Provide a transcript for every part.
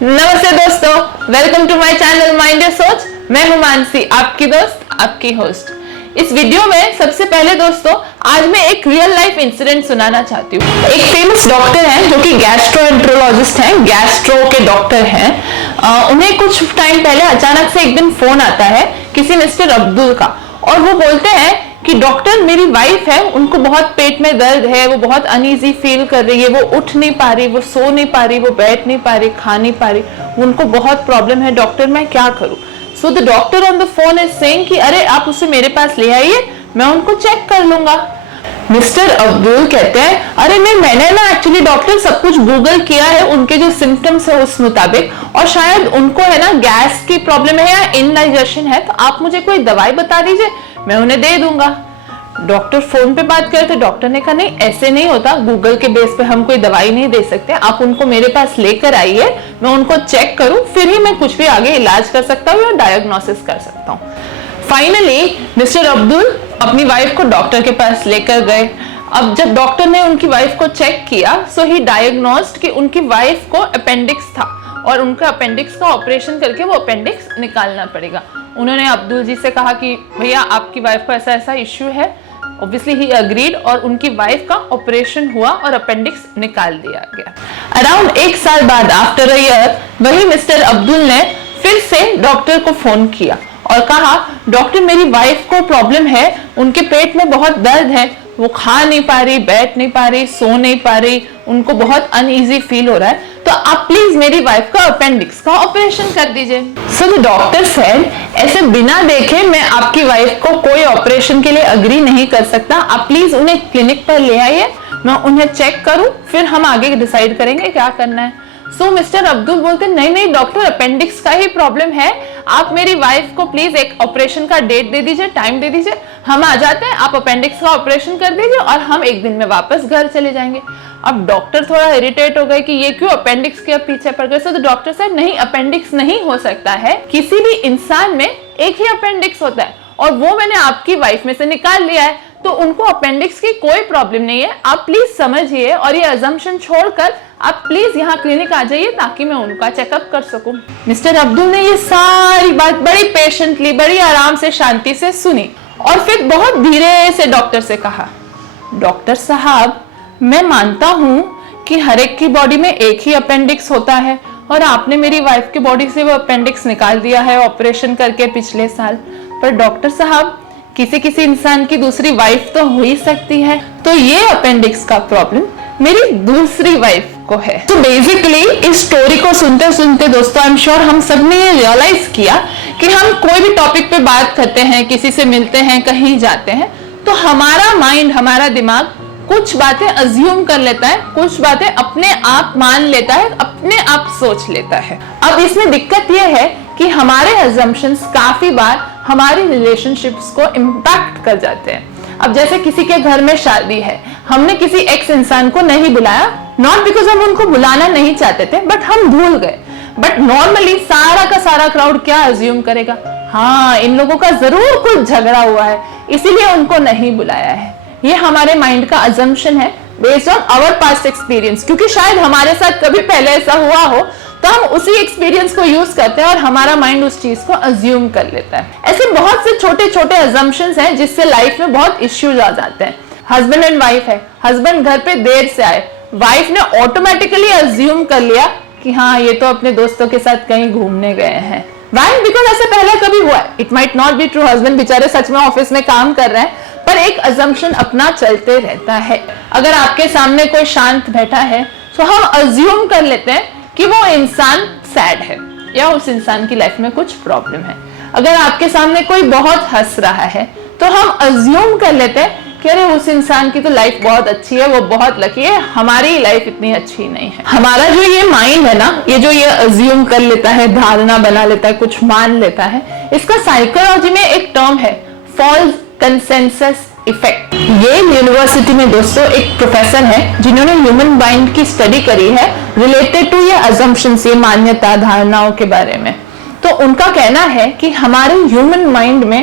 नमस्ते दोस्तों, welcome to my channel mind your सोच। मैं हूं मानसी, आपकी दोस्त, आपकी होस्ट। इस वीडियो में सबसे पहले दोस्तों आज मैं एक रियल लाइफ इंसिडेंट सुनाना चाहती हूँ। एक फेमस डॉक्टर हैं जो कि गैस्ट्रोएंटरोलॉजिस्ट हैं, गैस्ट्रो के डॉक्टर हैं। उन्हें कुछ टाइम पहले अचानक से एक दिन फोन आता है किसी मिस्टर अब्दुल का, और वो बोलते हैं कि डॉक्टर मेरी वाइफ है, उनको बहुत पेट में दर्द है, वो बहुत अनईजी फील कर रही है, वो उठ नहीं पा रही, वो सो नहीं पा रही, वो बैठ नहीं पा रही, खा नहीं पा रही, उनको बहुत प्रॉब्लम है, डॉक्टर मैं क्या करूं। So the doctor on the phone is saying कि अरे आप उसे मेरे पास ले आइए, मैं उनको चेक कर लूंगा। मिस्टर अब्दुल कहते हैं अरे मैंने ना एक्चुअली डॉक्टर सब कुछ गूगल किया है, उनके जो सिम्टम्स है उस मुताबिक, और शायद उनको है ना गैस की प्रॉब्लम है या इनडाइजेशन है, तो आप मुझे कोई दवाई बता दीजिए, मैं उन्हें दे दूंगा। डॉक्टर फोन पे बात करते, डॉक्टर ने कहा नहीं ऐसे नहीं होता, गूगल के बेस पे हम कोई दवाई नहीं दे सकते, आप उनको मेरे पास लेकर आइए, मैं उनको चेक करूं, फिर ही मैं कुछ भी आगे इलाज कर सकता हूँ या डायग्नोसिस कर सकता हूँ। फाइनली मिस्टर अब्दुल अपनी वाइफ को डॉक्टर के पास लेकर गए। अब जब डॉक्टर ने उनकी वाइफ को चेक किया, सो ही डायग्नोस्ड कि उनकी वाइफ को अपेंडिक्स था और उनका अपेंडिक्स का ऑपरेशन करके वो अपेंडिक्स निकालना पड़ेगा। उन्होंने अब्दुल जी से कहा कि भैया आपकी वाइफ को ऐसा ऐसा इश्यू है। ऑब्वियसली ही अग्रीड और उनकी वाइफ का ऑपरेशन हुआ और अपेंडिक्स निकाल दिया गया। अराउंड 1 साल बाद, आफ्टर अ ईयर, वही मिस्टर अब्दुल ने फिर से डॉक्टर को फोन किया और कहा डॉक्टर मेरी वाइफ को प्रॉब्लम है, उनके पेट में बहुत दर्द है, वो खा नहीं पा रही, बैठ नहीं पा रही, सो नहीं पा रही, उनको बहुत अनईजी फील हो रहा है, तो आप प्लीज मेरी वाइफ का अपेंडिक्स का ऑपरेशन कर दीजिए। सो द डॉक्टर सेड ऐसे बिना देखे मैं आपकी वाइफ को कोई ऑपरेशन के लिए अग्री नहीं कर सकता, आप प्लीज उन्हें क्लिनिक पर ले आइए, मैं उन्हें चेक करूं, फिर हम आगे डिसाइड करेंगे क्या करना है। सो मिस्टर अब्दुल बोलते नहीं डॉक्टर अपेंडिक्स का ही प्रॉब्लम है, आप मेरी वाइफ को प्लीज एक ऑपरेशन का डेट दे दीजिए, टाइम दे दीजिए, हम आ जाते हैं, आप अपेंडिक्स का ऑपरेशन कर दीजिए और हम एक दिन में वापस घर चले जाएंगे। अब डॉक्टर थोड़ा इरिटेट हो गए कि ये क्यों अपेंडिक्स के पीछे पड़ गए। सो द डॉक्टर से नहीं, अपेंडिक्स नहीं हो सकता है, किसी भी इंसान में एक ही अपेंडिक्स होता है और वो मैंने आपकी वाइफ में से निकाल लिया है, तो उनको अपेंडिक्स की कोई प्रॉब्लम नहीं है, आप प्लीज समझिए और ये अजम्पशन छोड़कर आप प्लीज यहाँ क्लिनिक आ जाइए ताकि मैं उनका चेकअप कर सकूं। मिस्टर अब्दुल ने ये सारी बात बड़ी पेशेंटली, बड़ी आराम से, शांति से सुनी और फिर बहुत धीरे से डॉक्टर से कहा डॉक्टर साहब मैं मानता हूं कि हर एक की बॉडी में एक ही अपेंडिक्स होता है और आपने मेरी वाइफ की बॉडी से वो अपेंडिक्स निकाल दिया है ऑपरेशन करके पिछले साल, पर डॉक्टर साहब किसी किसी इंसान की दूसरी वाइफ तो हो ही सकती है, तो ये अपेंडिक्स का प्रॉब्लम मेरी दूसरी वाइफ को है। तो बेसिकली इस स्टोरी को सुनते सुनते दोस्तों आई एम श्योर हम सब ने ये रियलाइज किया कि हम कोई भी टॉपिक पे बात करते हैं, किसी से मिलते हैं, कहीं जाते हैं, तो हमारा माइंड, हमारा दिमाग कुछ बातें अज्यूम कर लेता है, कुछ बातें अपने आप मान लेता है, अपने आप सोच लेता है। अब इसमें दिक्कत यह है कि हमारे अजम्पशंस काफी बार हमारी रिलेशनशिप्स को इम्पैक्ट कर जाते हैं। अब जैसे किसी के घर में शादी है, हमने किसी एक्स इंसान को नहीं बुलाया, नॉट बिकॉज हम उनको बुलाना नहीं चाहते थे, बट हम भूल गए, बट नॉर्मली सारा का सारा क्राउड क्या अज्यूम करेगा, हाँ इन लोगों का जरूर कुछ झगड़ा हुआ है इसीलिए उनको नहीं बुलाया है। ये हमारे माइंड का अजम्पशन है based on our past experience, क्योंकि शायद हमारे साथ कभी पहले ऐसा हुआ हो तो हम उसी एक्सपीरियंस को यूज करते हैं और हमारा माइंड उस चीज को अज्यूम कर लेता है। ऐसे बहुत से छोटे छोटे अजम्पशंस हैं जिससे लाइफ में बहुत इश्यूज आ जाते हैं। हस्बैंड एंड वाइफ है, हस्बैंड घर पे देर से आए, वाइफ ने ऑटोमेटिकली अज्यूम कर लिया कि हाँ ये तो अपने दोस्तों के साथ कहीं घूमने गए हैं। वाइफ बिकॉज ऐसे पहले कभी हुआ है, it might not be true, husband बेचारे सच में ऑफिस में काम कर रहे हैं, पर एक अजम्पशन अपना चलते रहता है। अगर आपके सामने कोई शांत बैठा है तो हम अज्यूम कर लेते हैं कि वो इंसान सैड है या उस इंसान की लाइफ में कुछ प्रॉब्लम है। अगर आपके सामने कोई बहुत हंस रहा है तो हम अज्यूम कर लेते हैं कि अरे उस इंसान की तो लाइफ बहुत अच्छी है, वो बहुत लकी है, हमारी लाइफ इतनी अच्छी नहीं है। हमारा जो ये माइंड है ना, ये जो ये अज्यूम कर लेता है, धारणा बना लेता है, कुछ मान लेता है, इसका साइकोलॉजी में एक टर्म है फॉल्स कंसेंसस इफेक्ट। ये यूनिवर्सिटी में दोस्तों एक प्रोफेसर है जिन्होंने ह्यूमन माइंड की स्टडी करी है रिलेटेड टू ये अजम्पशंस, ये मान्यता, धारणाओं के बारे में। तो उनका कहना है कि हमारे ह्यूमन माइंड में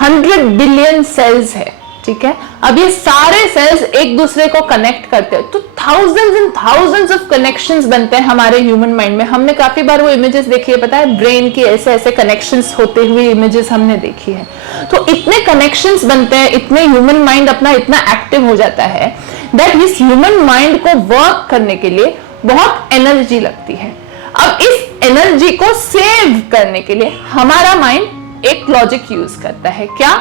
100 बिलियन सेल्स है, ठीक है। अब ये सारे सेल्स एक दूसरे को कनेक्ट करते हैं, तो thousands and thousands of connections बनते हैं हमारे ह्यूमन माइंड में। हमने काफी बार वो इमेजेस देखी है, पता है, ब्रेन की ऐसे ऐसे कनेक्शंस होते हुए इमेजेस हमने देखी है। तो इतने कनेक्शंस बनते हैं, इतने ह्यूमन माइंड अपना इतना एक्टिव हो जाता है दैट इस ह्यूमन माइंड को वर्क करने के लिए बहुत एनर्जी लगती है। अब इस एनर्जी को सेव करने के लिए हमारा माइंड एक लॉजिक यूज करता है, क्या?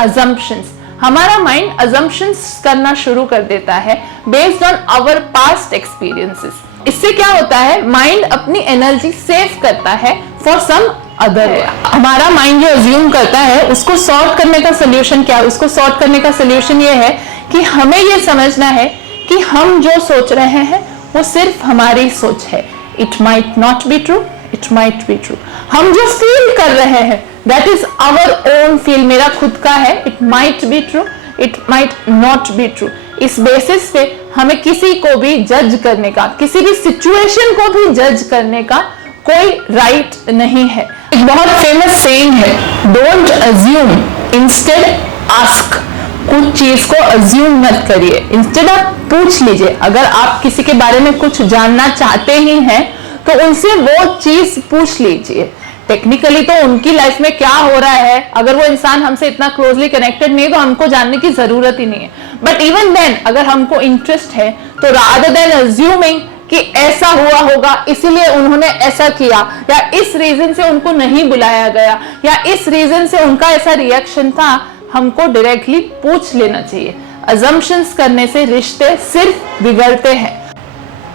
अजम्पशंस। हमारा माइंड अजम्पशंस करना शुरू कर देता है based on our past experiences. इससे क्या होता है, माइंड अपनी एनर्जी सेव करता है फॉर सम अदर। हमारा माइंड जो अज्यूम करता है उसको सॉर्ट करने का सोल्यूशन क्या है? उसको सॉर्ट करने का सोल्यूशन ये है कि हमें ये समझना है कि हम जो सोच रहे हैं वो सिर्फ हमारी सोच है। It might not be true, it might be true. हम जो फील कर रहे हैं that is our own feel, मेरा खुद का है। It might be true, it might not be true. इस बेसिस पे हमें किसी को भी जज करने का, किसी भी सिचुएशन को भी जज करने का कोई राइट नहीं है। एक बहुत फेमस सेइंग है, डोंट अज्यूम, इंस्टेड आस्क। कुछ चीज को अज्यूम मत करिए, इंस्टेड आप पूछ लीजिए। अगर आप किसी के बारे में कुछ जानना चाहते ही हैं तो उनसे वो चीज पूछ लीजिए। टेक्निकली तो उनकी लाइफ में क्या हो रहा है, अगर वो इंसान हमसे इतना क्लोजली कनेक्टेड नहीं तो हमको जानने की जरूरत ही नहीं है। बट इवन देन अगर हमको इंटरेस्ट है तो रादर देन अज्यूमिंग कि ऐसा हुआ होगा इसीलिए उन्होंने ऐसा किया, या इस रीजन से उनको नहीं बुलाया गया, या इस रीजन से उनका ऐसा रिएक्शन था, हमको डायरेक्टली पूछ लेना चाहिए। अजम्पशंस करने से रिश्ते सिर्फ बिगड़ते हैं।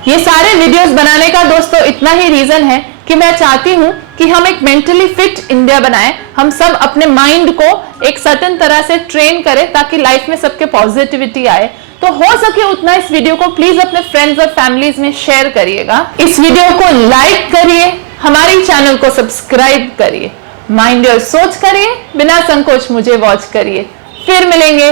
ये सारे वीडियोस बनाने का दोस्तों इतना ही रीजन है कि मैं चाहती हूं कि हम एक मेंटली फिट इंडिया बनाएं। हम सब अपने माइंड को एक सर्टेन तरह से ट्रेन करें ताकि लाइफ में सबके पॉजिटिविटी आए। तो हो सके उतना इस वीडियो को प्लीज अपने फ्रेंड्स और फैमिलीज में शेयर करिएगा। इस वीडियो को लाइक करिए, हमारे चैनल को सब्सक्राइब करिए, माइंड योर सोच करिए, बिना संकोच मुझे वॉच करिए। फिर मिलेंगे।